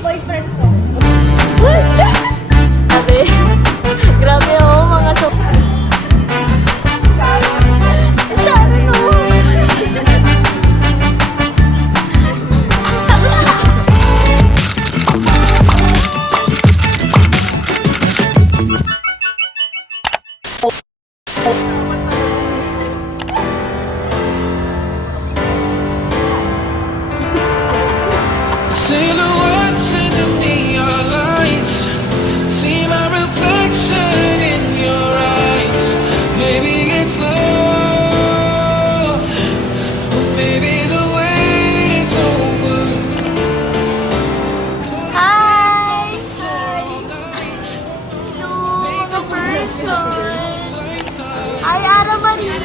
boyfriend ko. Grabe. Grabe oh, mga so... Sharon oh. Silhouettes in the neon lights. See my reflection in your eyes. Maybe it's love, or maybe the wait is over. Hi! On the floor all night. Hello, the person. Lifetime. Hi, Aramani.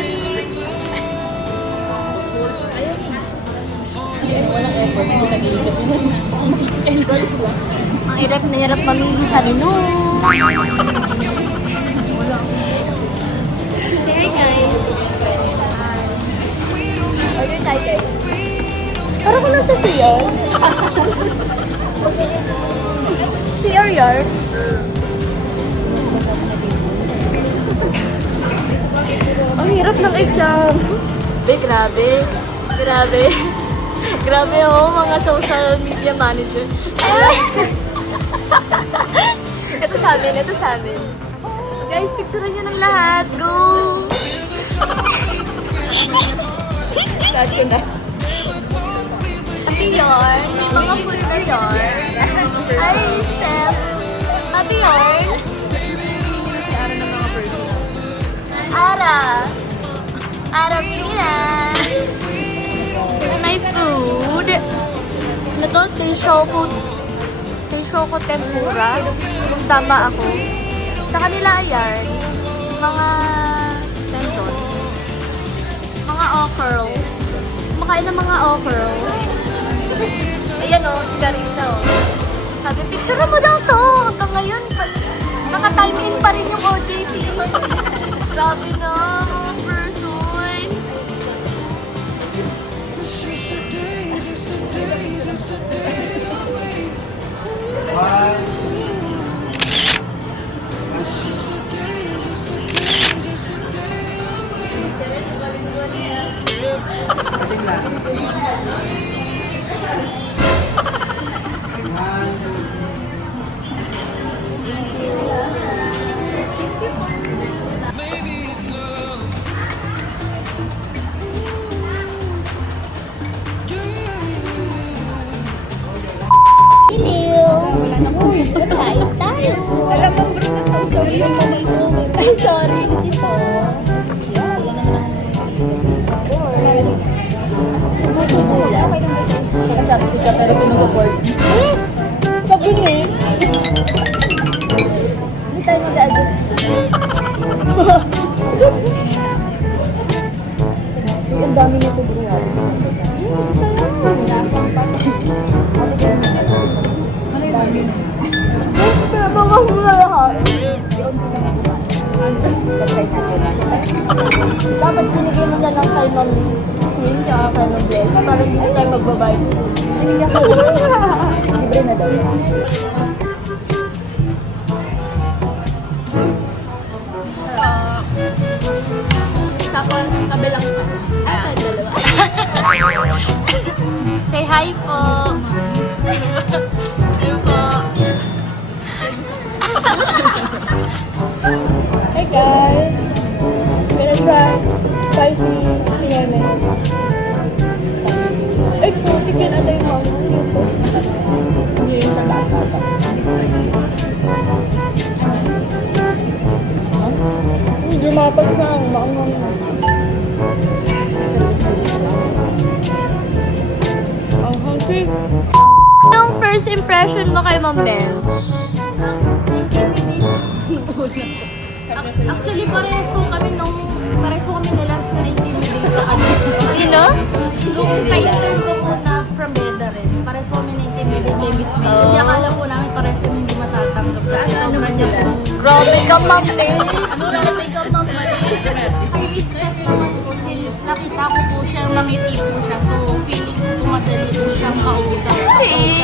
Walang effort, hindi nag-iisip yun. Ang hirap na hirap mamili sa menu. There guys. Order tayo guys. Parang ko nasa CR. CR yard. Ang hirap ng exam. Grabe. Grabe. Grabe oh, mga social media manager. Ito sa amin, ito sa amin. Guys, picturean nyo ng lahat. Go! Lahat ko na. Happy yarn. Mga full na yarn. Ay, Steph. Happy yarn. Si Ara ng mga person. Ara. Ara Pina. My food. Ano to? Teishoko. Teishoko tempura. Kung tama ako. Sa kanila yarn. Mga tendon. Mga offers. Kumakain ng mga offers. Ayan o, si Carissa o. Sabi, picture mo daw to. Hanggang ngayon, naka-time in pa rin yung OJT. Grabe na, mga person. Just a day, just a day, just a day away. It's just a day, just a day, just a day away. Maybe it's love. Kain tayo. Alam mo, bro, nasaw-saw yung manito. Ay, sorry. Kasi so. Of course. Sumusubo lang. Nakachapstick ka pero sinusupport. Sabi niya eh. Hindi tayo mag-adjust. Ang dami nito, bro. Nasang pa. Ano yung dami? Pero baka muna lahat. Dapat binigay mo na lang kay Ma'am Queen tsaka kay Ma'am Bless para hindi na tayo magbabayad. Binigyan ko. Libre na daw. Tapos, kabilang pa. Ah, dalawa. Say hi po. Hi po. Hey guys! Meron sa spicy niyeme. Ay, puti ka na tayo mga yung sauce na hindi yung sa basa. Hindi mapag na ang maangang. Ang hungry. Anong first impression mo kay Ma'am Bench? Actually, parehas po kami nila sa na-intimidate sa kanila. Sino? Nung ka-intern ko po na from Beda rin, parehas po kami na-intimidate kay Miss May. Kasi akala po namin parehas kami hindi matatanggap. Kasi sobrang niya po. Grabe ka, Ma'am Bench. Grabe ka, Ma'am Bench. Kay Miss Steph naman po, since nakita ko po siya, namiti po siya. So, feeling ko madali po siyang kausap. Kay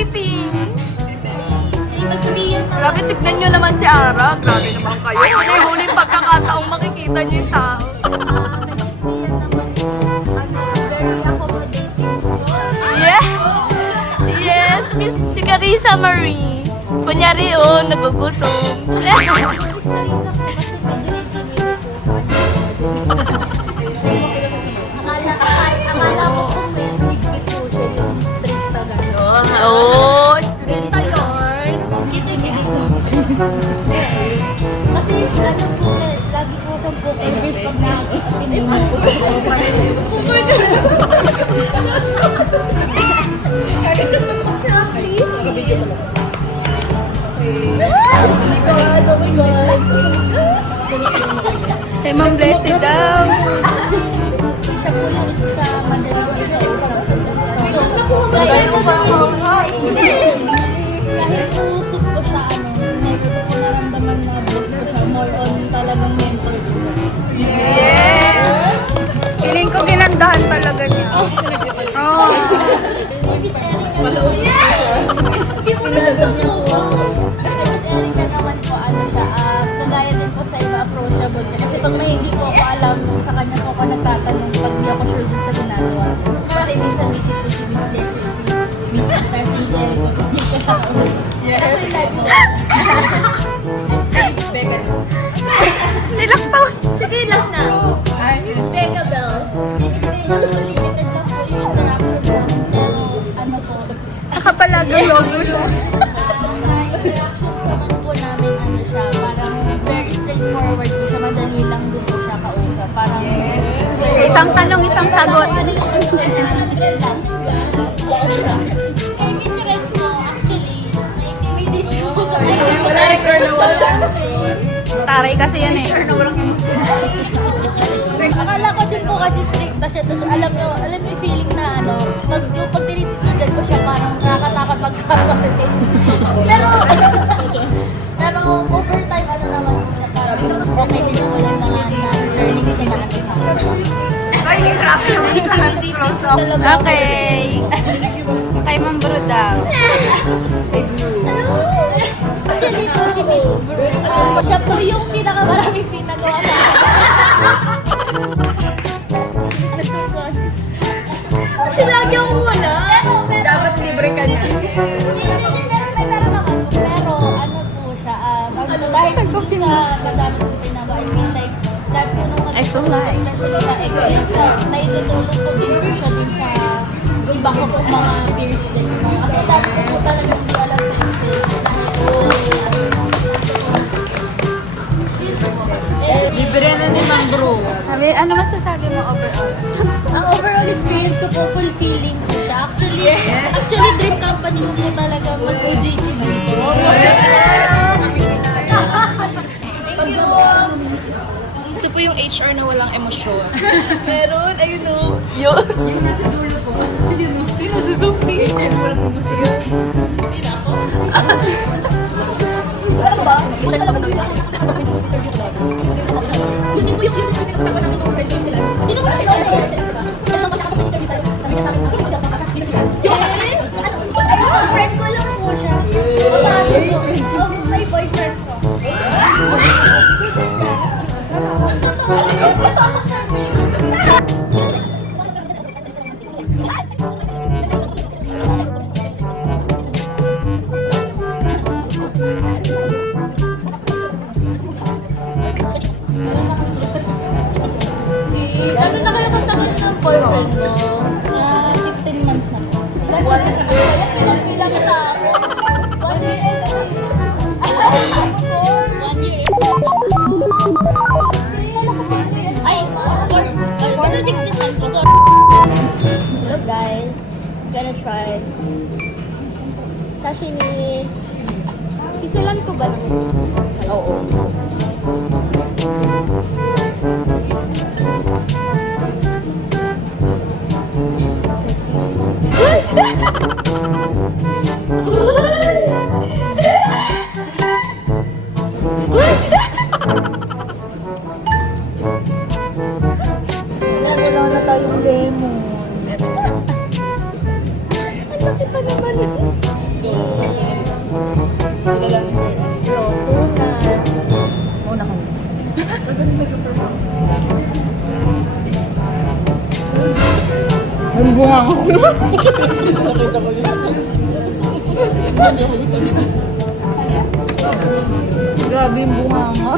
Sleeping. Ay, magsabihin na. Grabe, tignan nyo naman si Ara. Grabe naman kayo. Ano yung huling pagkakataong makikita nyo yung tao? Nag-experience naman. Very accommodating. Yeah! Yes, Miss si Carissa Marie. Kunyari, oh, nagugutom. Miss Carissa po kasi medyo intimidated po sa kanya. Akala ko po may higpit po siya yung strict na gano'n. Oh, street pa yun. Kasi ano po, lagi po siyang po every pag nakakitinig po. Hey, Ma'am Blessed daw. Siya po yung isa sa madaling kinausap. Kahit po usok ko siya, never ko po naramdaman na boss ko siya. More on talagang mentor ko. Yes! Feeling ko ginandahan talaga niya. Oh. Miss Erica naman. Miss Erica naman po, ano siya, kagaya din po sa iba, approachable niya. Kasi pag may hindi po ako alam, sa kanya po ako nagtatanong pag di ako sure dun sa ginagawa ko. Kasi minsan visit po si Miss Jessie, si Miss Erica, hindi ko siya kausap. Yes. Nilaktaw. Sige, last na. Miss Becca Bell. Miss Becca Bell, limited lang po yung interaction namin. Pero ano po, Nakapalagulog mo siya. sa interactions naman po namin, ano siya, parang very straightforward po siya. Madali lang din po siya kausap. Parang, Isang tanong, isang sagot. Eh, Miss Red po, actually, na-intimidate po sa Wala record na wala. Taray kasi yan eh. Akala ko din po kasi strict na siya. Tapos alam mo yung feeling na ano, yung pag tinitigan ko siya parang nakakatakot magkakapatid. pero over time, ano naman po siya parang okay din po yung mga learnings na natin sa Okay. Kay Ma'am Bro daw. Actually po si Miss Bru, siya po yung pinakamaraming pinagawa sa akin. Kasi lagi akong wala. Dapat libre ka niya. Pero naman po. Pero ano po siya, dahil po dun sa madami kong pinagawa, I mean like, lahat po nung I so like. especially sa Excel, na itutulong ko din po siya dun sa iba ko po mga peers din po. Kasi dati ko po talaga hindi alam sa Excel. Libre na ni Ma'am Bro. Ano masasabi mo overall? Ang overall experience ko po, fulfilling po siya. Actually, dream company ko po talaga mag-OJT dito. Ito po yung HR na walang emosyon. Meron, ayun o. Yun. Yung nasa dulo po. Yun o. Yung nasa sumpi. HR walang emosyon. Hindi na ako. Ano ba? Check naman daw yun. Yun din po yung pinag-usapan namin kung friend sila. Sino ba yung friend sila? Kaya lang ko siya kapag sa interview sa'yo. Sabi niya sa akin, hindi ako makasaksin sila. Friend ko lang po siya. May boyfriend ko. Ano na kayo katagal ng boyfriend mo? 16 months na po. Ilang tao? 1 year and 1 year and 6 months. Ay, kasi 16 months po. Hello guys, I'm gonna try sashimi. Isulan ko ba naman? Oo. Wala na tayong lemon. Ang laki pa naman. bunga ko. Grabe yung bunga ko.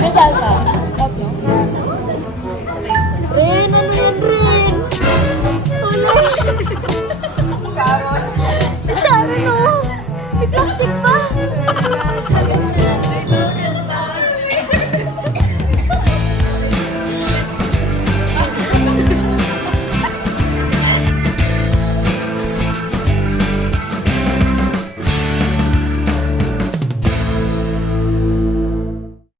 May salsa. Top, no?